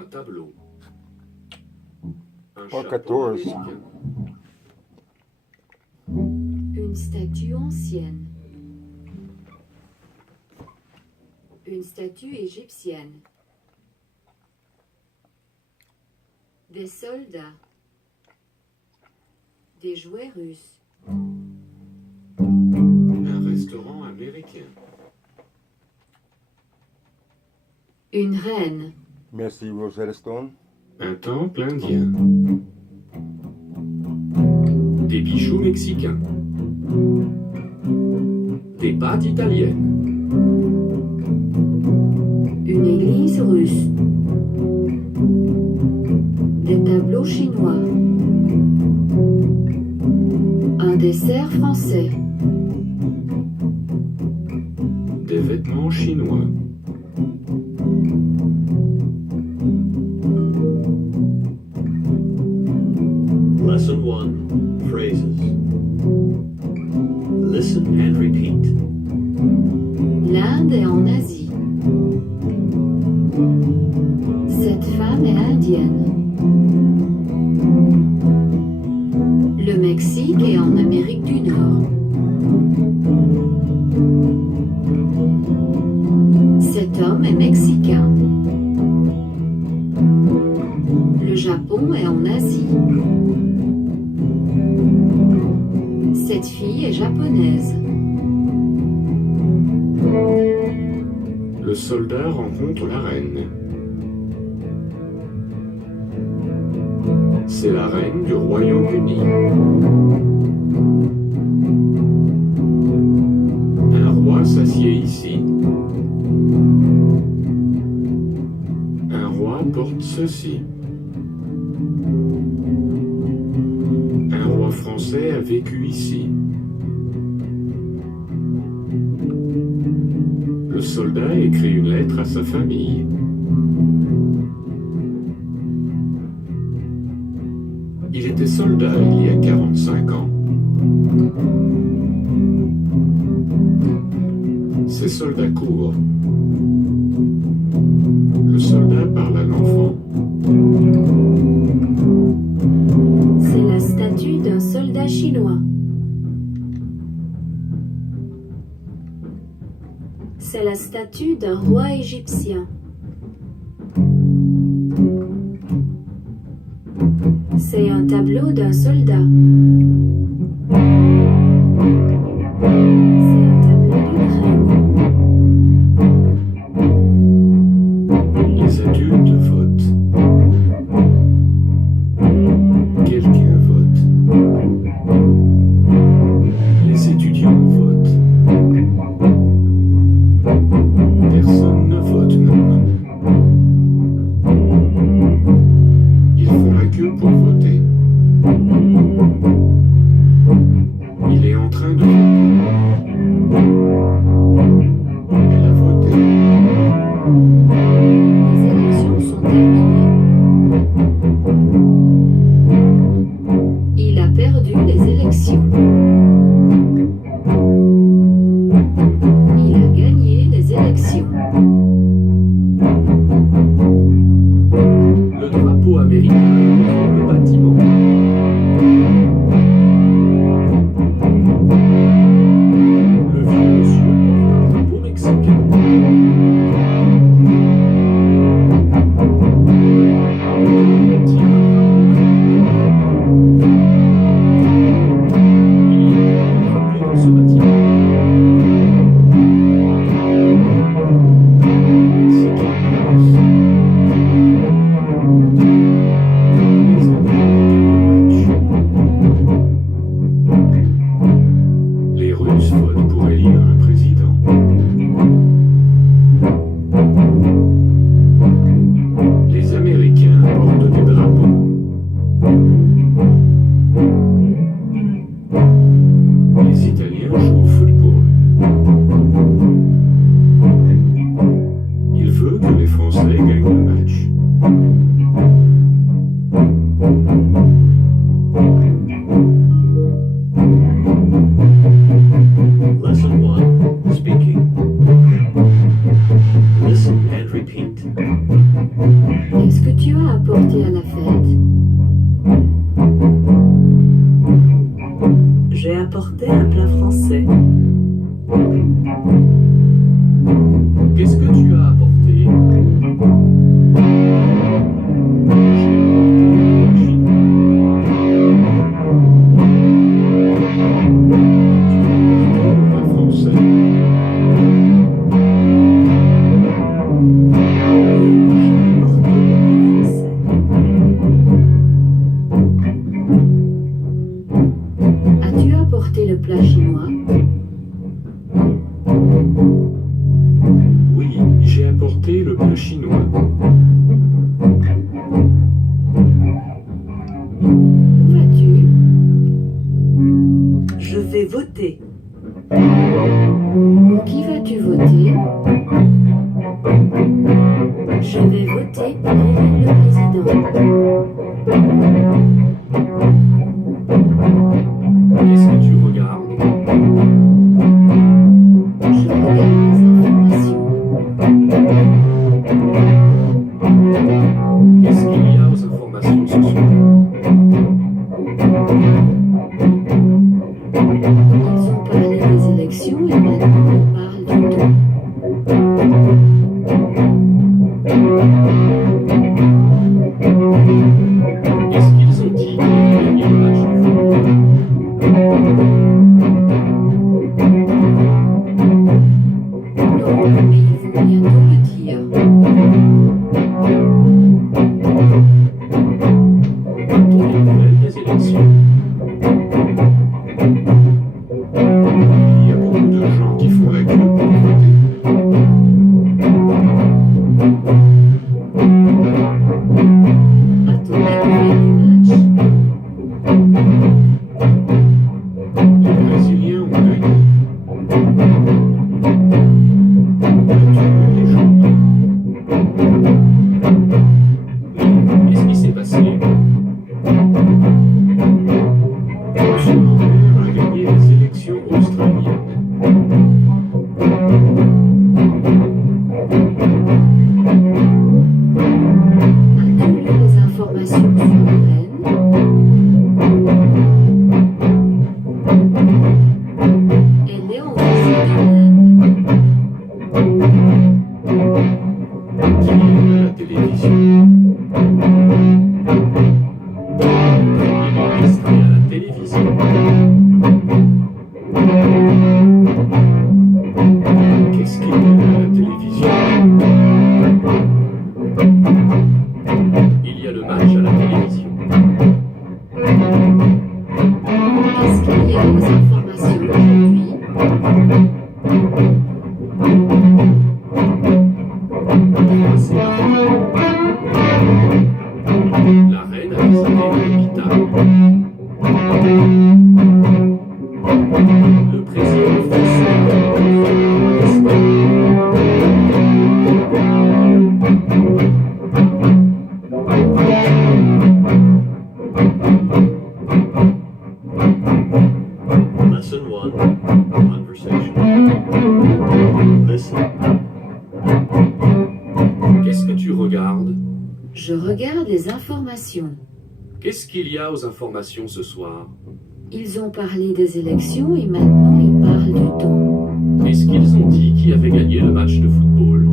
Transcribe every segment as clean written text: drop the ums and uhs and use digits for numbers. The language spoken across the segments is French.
Un tableau. Un Pas chapeau 14. américain. Une statue ancienne. Une statue égyptienne. Des soldats. Des jouets russes. Un restaurant américain. Une reine. Merci, Rosetta Stone. Un temple indien. Des bijoux mexicains. Des pâtes italiennes. Une église russe. Des tableaux chinois. Un dessert français. Des vêtements chinois. Lesson 1. Phrases. Listen and repeat. L'Inde est en Asie. Cette femme est indienne. Le Mexique est en Amérique du Nord. Cet homme est mexicain. Le Japon est en Asie. Cette fille est japonaise. Le soldat rencontre la reine. C'est la reine du Royaume-Uni. Un roi s'assied ici. Un roi porte ceci. Un roi français a vécu ici. Le soldat écrit une lettre à sa famille. Il était soldat il y a 45 ans. Ces soldats courent. Le soldat parle à l'enfant. C'est la statue d'un soldat chinois. C'est la statue d'un roi égyptien. C'est un tableau d'un soldat. C'est un tableau d'une reine. Les adultes votent. Quelqu'un vote. Les étudiants votent. Personne ne vote maintenant. Ils font la queue pour voter. Il est en train de voter. Elle a voté. Les élections sont terminées. Il a perdu les élections. Il a gagné les élections. Le drapeau américain couvre le bâtiment. Le vieux monsieur porte un drapeau mexicain. Il tire un drapeau dans ce bâtiment. Mexicain avance. Les Américains matchent. Les Russes votent pour élire un président. Les Américains portent des drapeaux. Les Italiens jouent au football. Il veut que les Français gagnent le match. Lesson 1. Speaking. Listen and repeat. Est-ce que tu as apporté à la fête? J'ai apporté un plat français. Qu'est-ce que tu as apporté? Un français. As-tu apporté le plat chinois? Oui, j'ai apporté le plat chinois. Où vas-tu? Je vais voter. Pour qui vas-tu voter? Je vais voter pour élire le président. Qu'est-ce que tu regardes? Je regarde les informations. Qu'est-ce qu'il y a aux informations ce soir? Ils ont parlé des élections et maintenant ils parlent du temps. Est-ce qu'ils ont dit qu'ils avaient gagné le match de football? Non, mais ils vont bientôt le dire. Ont-on des nouvelles des élections? Il y a beaucoup de gens qui font la queue pour voter. A-t-on des nouvelles du match? Les Brésiliens ont gagné. As-tu vu les gens? Qu'est-ce qui s'est passé? Monsieur Lambert a gagné les élections australiennes. As-tu lu les informations sur la reine? Elle est en visite en Inde. Qui est à la télévision. Il est resté à la télévision. Qu'est-ce qu'il y a à la télévision? Il y a le match à la télévision. Qu'est-ce qu'il y a aux informations aujourd'hui? C'est la reine a visité l'hôpital. Le président français a rencontré Lesson 1. Conversation. Listen. Qu'est-ce que tu regardes? Je regarde les informations. Qu'est-ce qu'il y a aux informations ce soir? Ils ont parlé des élections et maintenant ils parlent du temps. Est-ce qu'ils ont dit qui avait gagné le match de football?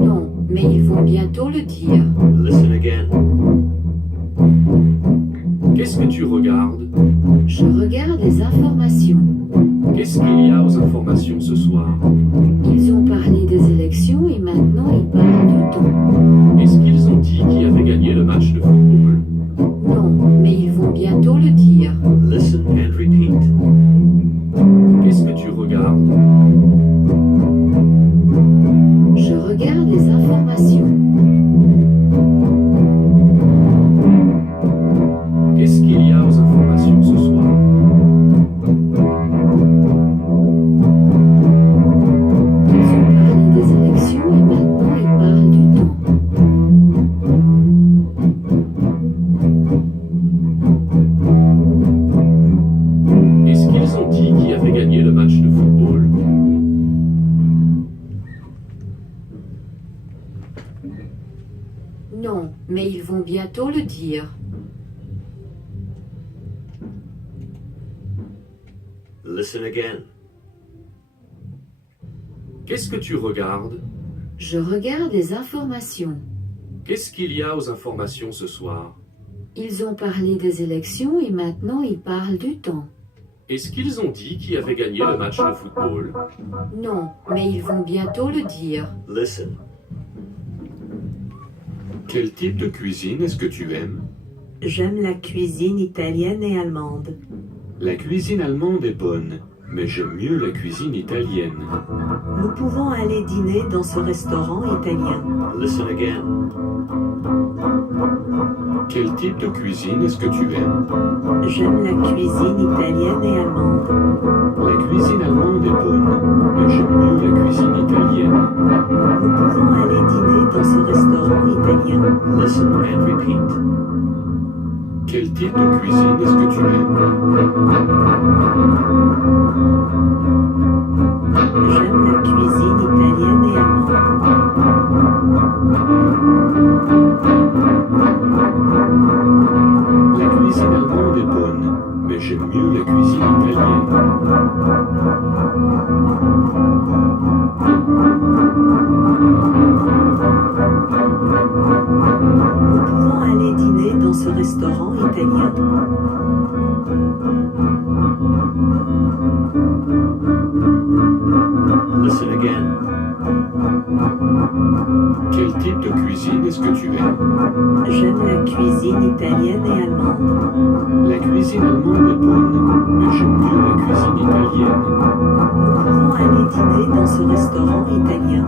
Non, mais ils vont bientôt le dire. Listen again. Qu'est-ce que tu regardes? Je regarde les informations. Qu'est-ce qu'il y a aux informations ce soir? Ils ont parlé des élections et maintenant ils parlent du temps. Est-ce qu'ils ont dit qui avait gagné le match de football? Non, mais ils vont bientôt le dire. Listen and repeat. Qu'est-ce que tu regardes? Je regarde les informations. Qu'est-ce qu'il y a aux informations ce soir? Ils ont parlé des élections et maintenant ils parlent du temps. Est-ce qu'ils ont dit qui avait gagné le match de football? Non, mais ils vont bientôt le dire. Listen again. Qu'est-ce que tu regardes? Je regarde les informations. Qu'est-ce qu'il y a aux informations ce soir? Ils ont parlé des élections et maintenant ils parlent du temps. Est-ce qu'ils ont dit qui avait gagné le match de football? Non, mais ils vont bientôt le dire. Listen. Quel type de cuisine est-ce que tu aimes? J'aime la cuisine italienne et allemande. La cuisine allemande est bonne, mais j'aime mieux la cuisine italienne. Nous pouvons aller dîner dans ce restaurant italien. Listen again. Quel type de cuisine est-ce que tu aimes? J'aime la cuisine italienne et allemande. La cuisine allemande est bonne, mais j'aime mieux la cuisine italienne. Nous pouvons aller dîner dans ce restaurant italien. Listen and repeat. Quel type de cuisine est-ce que tu aimes? J'aime la cuisine italienne et allemande. La cuisine allemande est bonne, mais j'aime mieux la cuisine italienne. Nous pouvons aller dîner dans ce restaurant italien. Listen again. Quel type de cuisine est-ce que tu aimes? J'aime la cuisine italienne et allemande. La cuisine allemande est bonne, mais j'aime mieux la cuisine italienne. Nous pouvons aller dîner dans ce restaurant italien.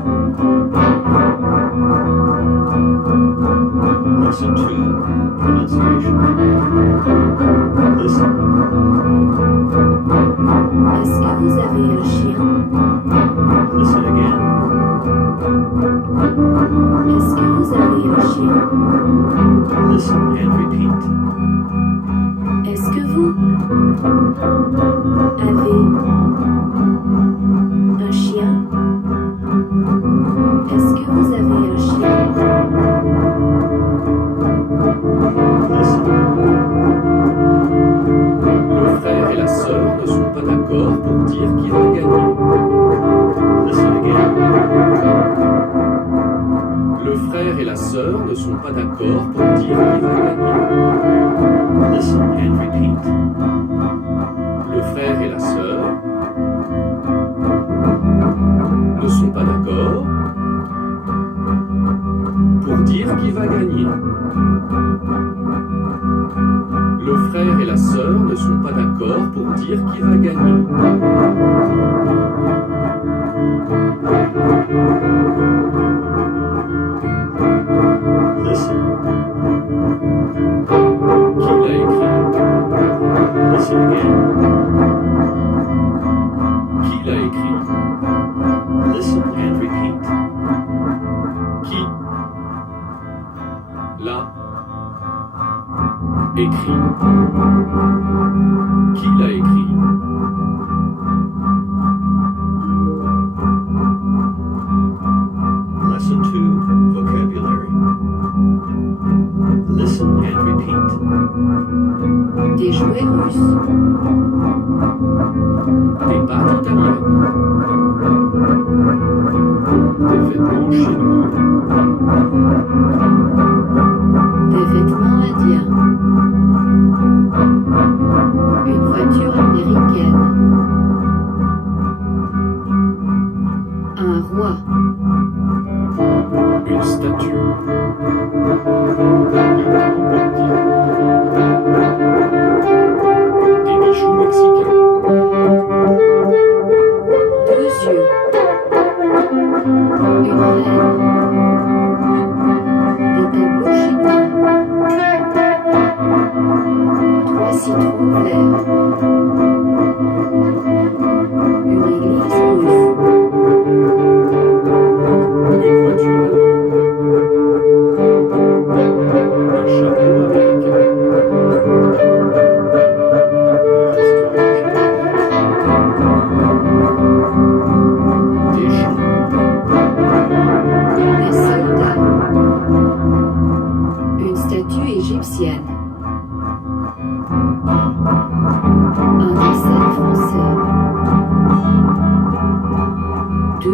Listen to pronunciation. Listen. Est-ce que vous avez un chien? Listen again. Est-ce que vous avez un chien? Listen and repeat. Est-ce que vous avez un chien? Est-ce que vous avez un chien? Listen. Le frère et la sœur ne sont pas d'accord pour dire qui va gagner. Listen again. Le frère et la sœur ne sont pas d'accord pour dire qui va gagner. Listen and repeat. Le frère et la sœur ne sont pas d'accord pour dire qui va gagner. Le frère et la sœur ne sont pas d'accord pour dire qui va gagner. Listen. Qui l'a écrit? Listen again. Qui l'a écrit? Listen and repeat. Qui l'a écrit? Qui l'a écrit? Lesson 2. Vocabulary. Listen and repeat. Des jouets russes. Des pâtes italiennes. Des vêtements chinois. Des vêtements indiens. Une voiture américaine. Un roi. Une statue. Des bijoux mexicains. Deux yeux. Une reine. Des tableaux chinois. Trois citrons verts. Une église russe. Une voiture allemande.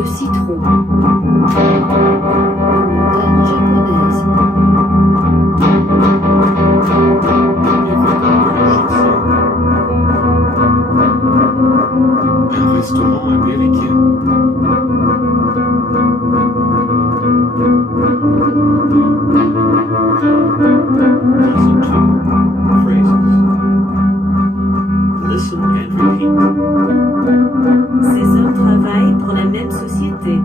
Le citron. Montagne japonaise. Les vêtements égyptiens. Un restaurant américain. Lesson 2. Phrases. Listen and repeat. Ces hommes travaillent pour la même société.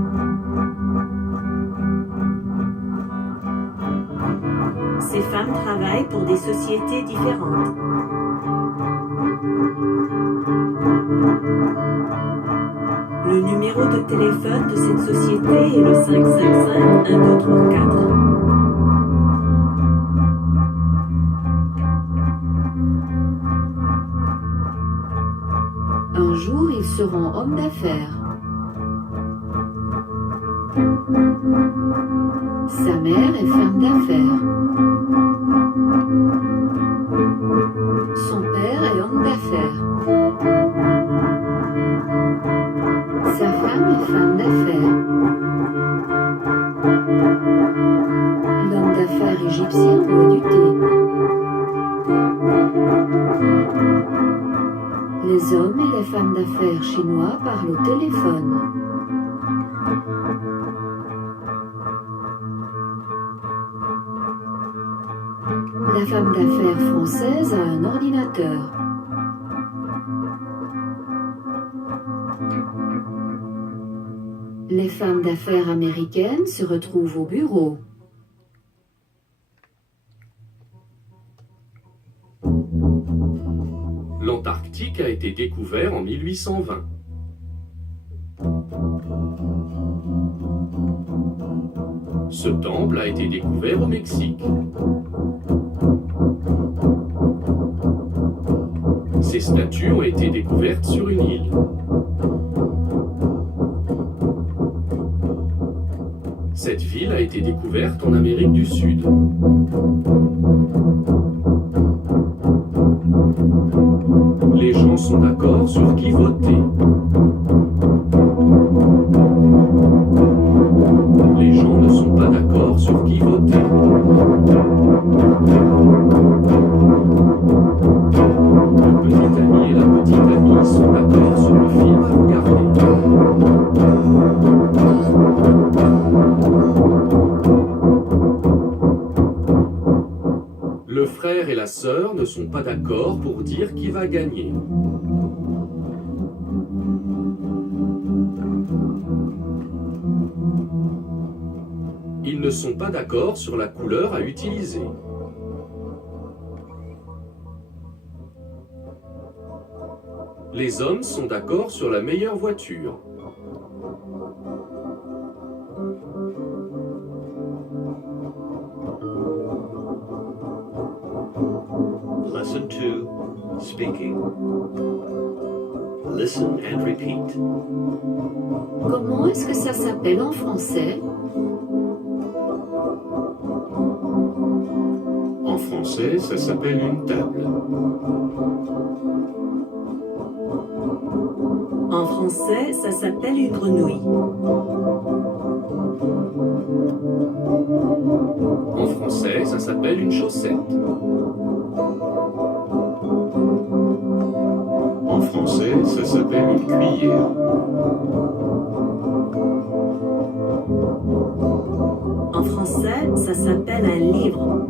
Ces femmes travaillent pour des sociétés différentes. Le numéro de téléphone de cette société est le 555 1234. Un jour, ils seront hommes d'affaires. Sa mère est femme d'affaires. Son père est homme d'affaires. Sa femme est femme d'affaires. L'homme d'affaires égyptien boit du thé. Les hommes et les femmes d'affaires chinois parlent au téléphone. La femme d'affaires française a un ordinateur. Les femmes d'affaires américaines se retrouvent au bureau. L'Antarctique a été découvert en 1820. Ce temple a été découvert au Mexique. Ces statues ont été découvertes sur une île. Cette ville a été découverte en Amérique du Sud. Les gens sont d'accord sur qui voter. Les gens ne sont pas d'accord sur qui voter. Le petit ami et la petite amie sont d'accord sur le film à regarder. Le frère et la sœur ne sont pas d'accord pour dire qui va gagner. Ils ne sont pas d'accord sur la couleur à utiliser. Les hommes sont d'accord sur la meilleure voiture. Lesson 2. Speaking. Listen and repeat. Comment est-ce que ça s'appelle en français? En français, ça s'appelle une table. En français, ça s'appelle une grenouille. En français, ça s'appelle une chaussette. En français, ça s'appelle une cuillère. En français, ça s'appelle un livre.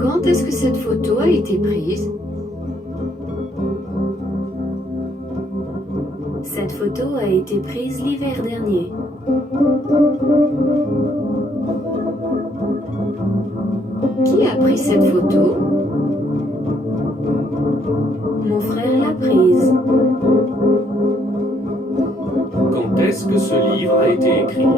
Quand est-ce que cette photo a été prise? Cette photo a été prise l'hiver dernier. Qui a pris cette photo? Mon frère l'a prise. Quand est-ce que ce livre a été écrit?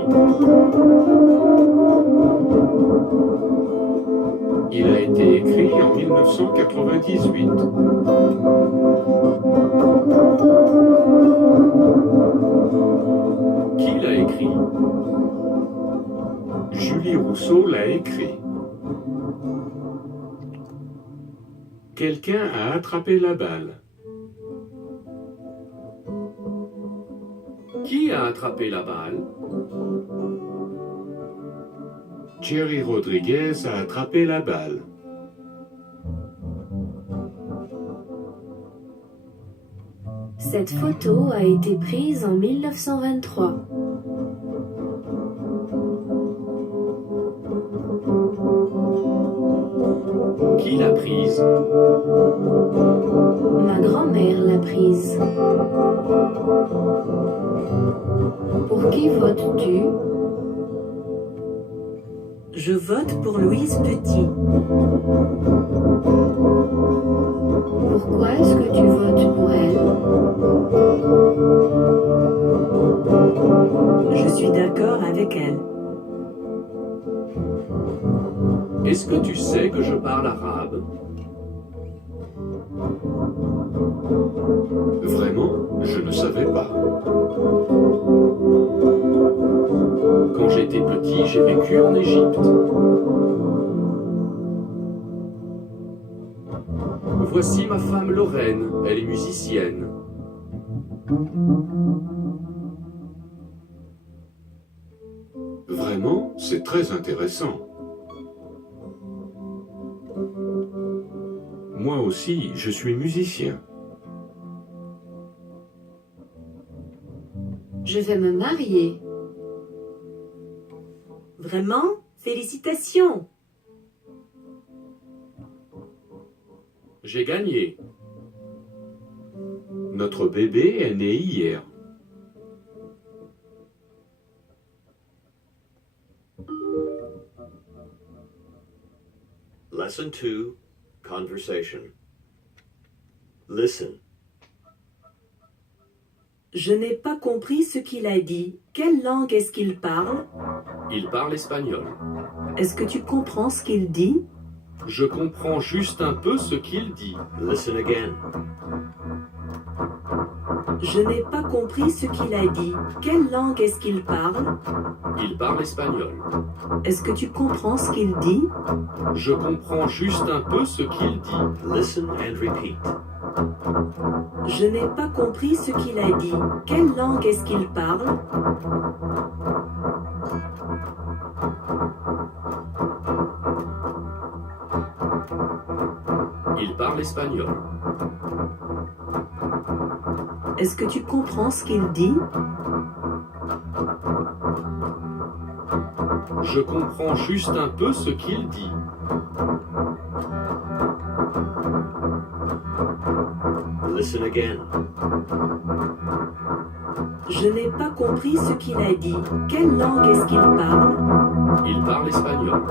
Il a été écrit en 1998. Qui l'a écrit? Julie Rousseau l'a écrit. Quelqu'un a attrapé la balle. Qui a attrapé la balle? Jerry Rodriguez a attrapé la balle. Cette photo a été prise en 1923. Qui l'a prise? Ma grand-mère l'a prise. Pour qui votes-tu? Je vote pour Louise Petit. Pourquoi est-ce que tu votes pour elle? Je suis d'accord avec elle. Est-ce que tu sais que je parle arabe? Vraiment, je ne savais pas. Quand j'étais petit, j'ai vécu en Égypte. Voici ma femme Lorraine, elle est musicienne. Vraiment, c'est très intéressant. Moi aussi, je suis musicien. Je vais me marier. Vraiment? Félicitations! J'ai gagné. Notre bébé est né hier. Lesson 2, Conversation. Listen. Je n'ai pas compris ce qu'il a dit. Quelle langue est-ce qu'il parle? Il parle espagnol. Est-ce que tu comprends ce qu'il dit? Je comprends juste un peu ce qu'il dit. Listen again. Je n'ai pas compris ce qu'il a dit. Quelle langue est-ce qu'il parle? Il parle espagnol. Est-ce que tu comprends ce qu'il dit? Je comprends juste un peu ce qu'il dit. Listen and repeat. Je n'ai pas compris ce qu'il a dit. Quelle langue est-ce qu'il parle? Il parle espagnol. Est-ce que tu comprends ce qu'il dit? Je comprends juste un peu ce qu'il dit. Listen again. Je n'ai pas compris ce qu'il a dit. Quelle langue est-ce qu'il parle? Il parle espagnol.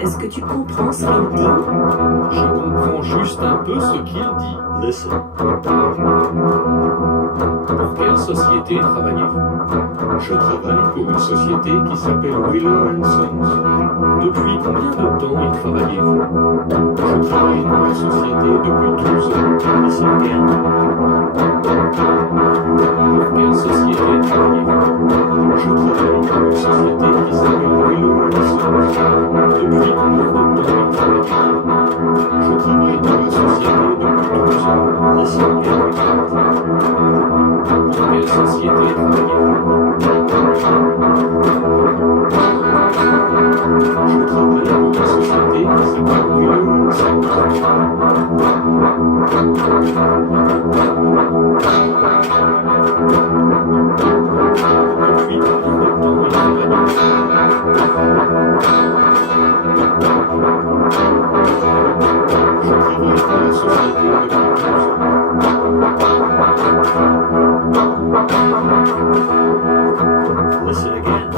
Est-ce que tu comprends ce qu'il dit? Je comprends juste un peu ce qu'il dit. Listen. Pour quelle société travaillez-vous? Je travaille pour une société qui s'appelle Wheeler & Sons. Depuis combien de temps y travaillez-vous? Je travaille pour la société depuis 12 ans. Listen again. Pour quelle société travaillez-vous? Je travaille pour une société qui s'appelle Wheeler & Sons. Depuis combien de temps y travaillez-vous? Je travaille pour la société depuis 12 ans. Listen and repeat. Pour quelle société travaillez-vous? Je travaille pour une société qui s'appelle Wheeler & Sons. Depuis combien de temps y travaillez-vous? Je travaille pour la société depuis 12 ans. Listen again.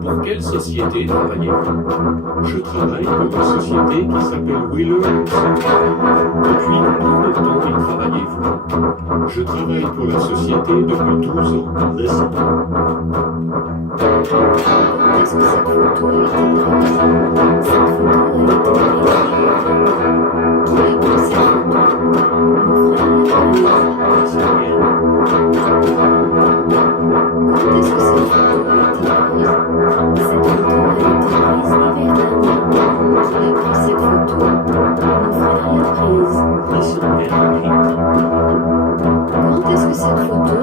Pour quelle société travaillez-vous? Je travaille pour une société qui s'appelle Wheeler & Sons. Depuis combien de temps y travaillez-vous? Je travaille pour la société depuis 12 ans. Listen. Est-ce que cette photo a été prise? Cette photo a été prise. Qui a pris cette photo? Mon frère l'a prise. Listen again. Quand est-ce que cette photo a été prise? Cette photo a été prise l'hiver dernier. Qui a pris cette photo? Mon frère l'a prise. Listen and repeat. Quand est-ce que cette photo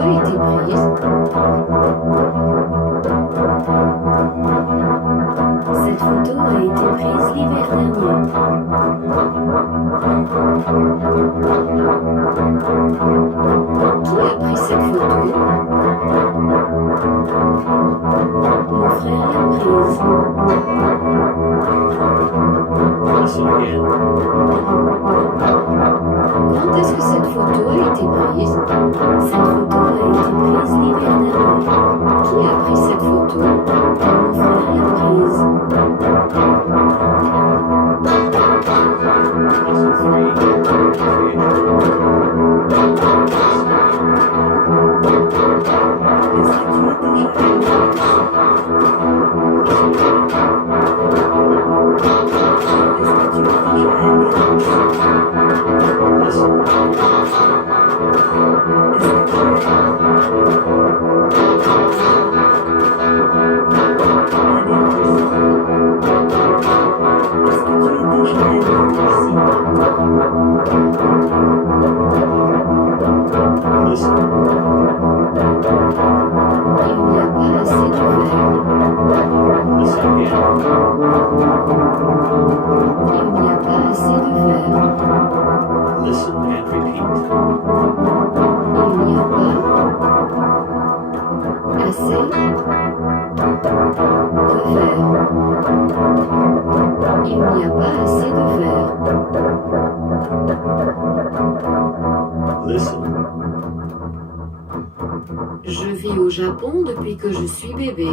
Je vis au Japon depuis que je suis bébé.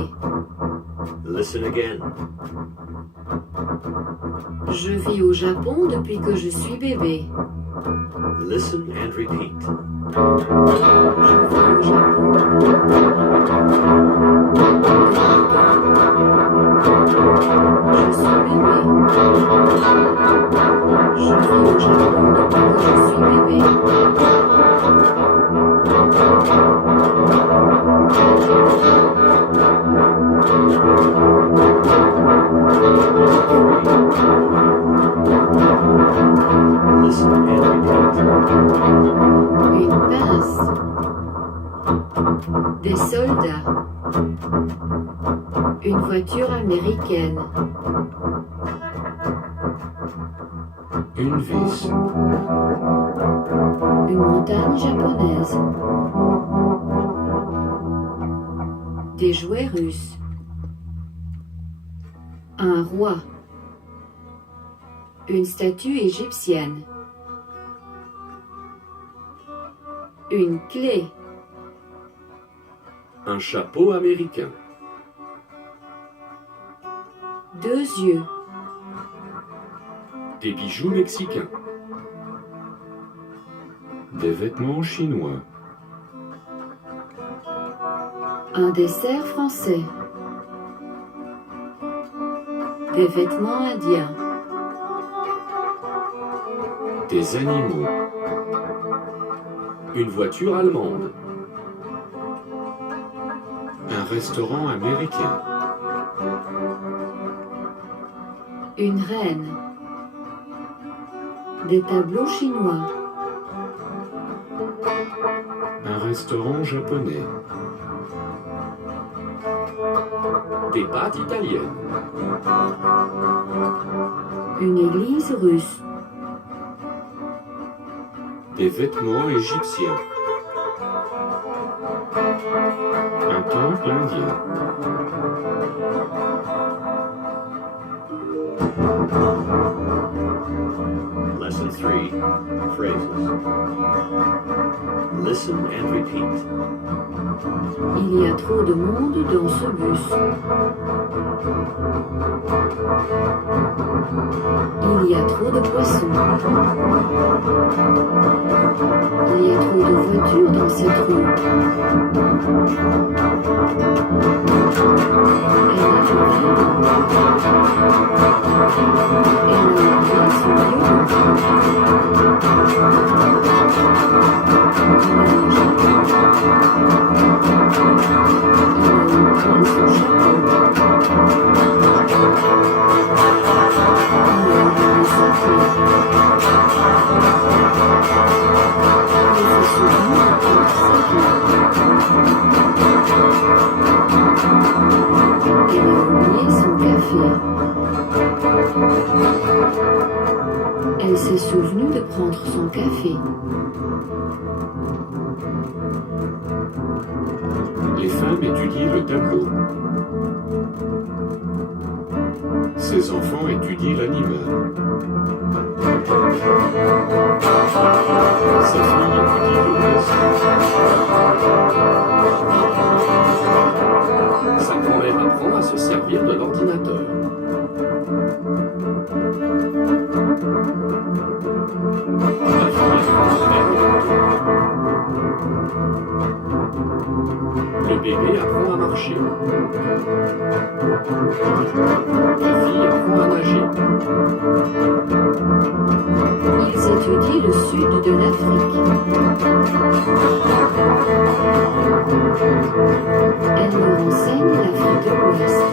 Listen again. Je vis au Japon depuis que je suis bébé. Listen and repeat. Je vis au Japon. Je suis bébé. Je vis au Japon depuis que je suis bébé. Listen and repeat. Une pince. Des soldats. Une voiture américaine. Une vis. Une montagne japonaise. Des jouets russes. Un roi. Une statue égyptienne. Une clé. Un chapeau américain. Deux yeux. Des bijoux mexicains. Des vêtements chinois. Un dessert français. Des vêtements indiens. Des animaux. Une voiture allemande. Un restaurant américain. Une reine. Des tableaux chinois. Un restaurant japonais. Des pâtes italiennes. Une église russe. Des vêtements égyptiens. Un temple indien. Lesson 3. Phrases. Listen and repeat. Il y a trop de monde dans ce bus. Il y a trop de poissons. Il y a trop de voitures dans cette rue. Elle a un violon. Elle a oublié son violon. Il a un chapeau. Il a oublié son chapeau. Elle s'est souvenue de prendre son café. Les femmes étudient le tableau. Ces enfants étudient l'animal. Sa fille étudie le poisson. Sa grand-mère apprend à se servir de l'ordinateur. La fille apprend à faire le bébé apprend à marcher. La fille apprend à nager. Ils étudient le sud de l'Afrique. Elle me renseigne l'Afrique de l'Ouest.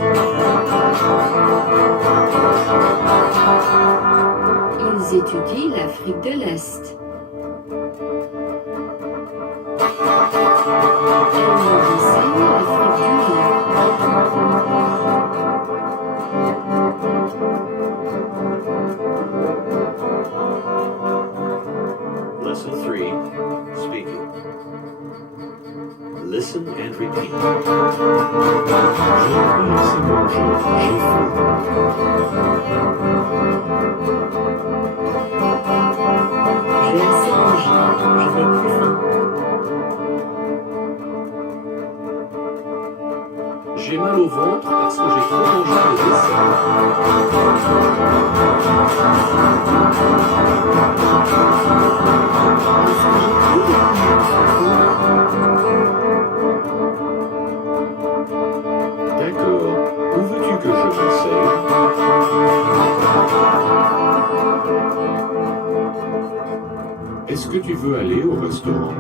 Ils étudient l'Afrique de l'Est. Elle me renseigne l'Afrique du Nord. Lesson 3. Speaking. Listen and repeat. J'ai pas assez mangé, j'ai faim. J'ai assez mangé, je n'ai plus faim. J'ai mal au ventre parce que j'ai trop mangé le dessert. Est-ce que j'ai pris de D'accord. Où veux-tu que je m'enseigne? Est-ce que tu veux aller au restaurant?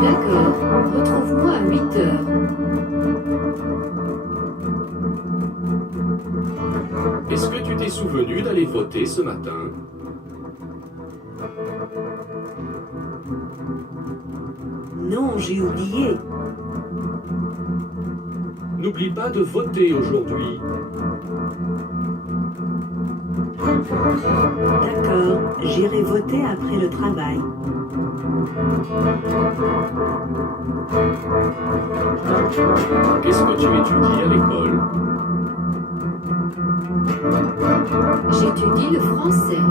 D'accord, retrouve-moi à 8 heures. Est-ce que tu t'es souvenu d'aller voter ce matin? Non, j'ai oublié. N'oublie pas de voter aujourd'hui. D'accord, j'irai voter après le travail. Qu'est-ce que tu étudies à l'école? J'étudie le français.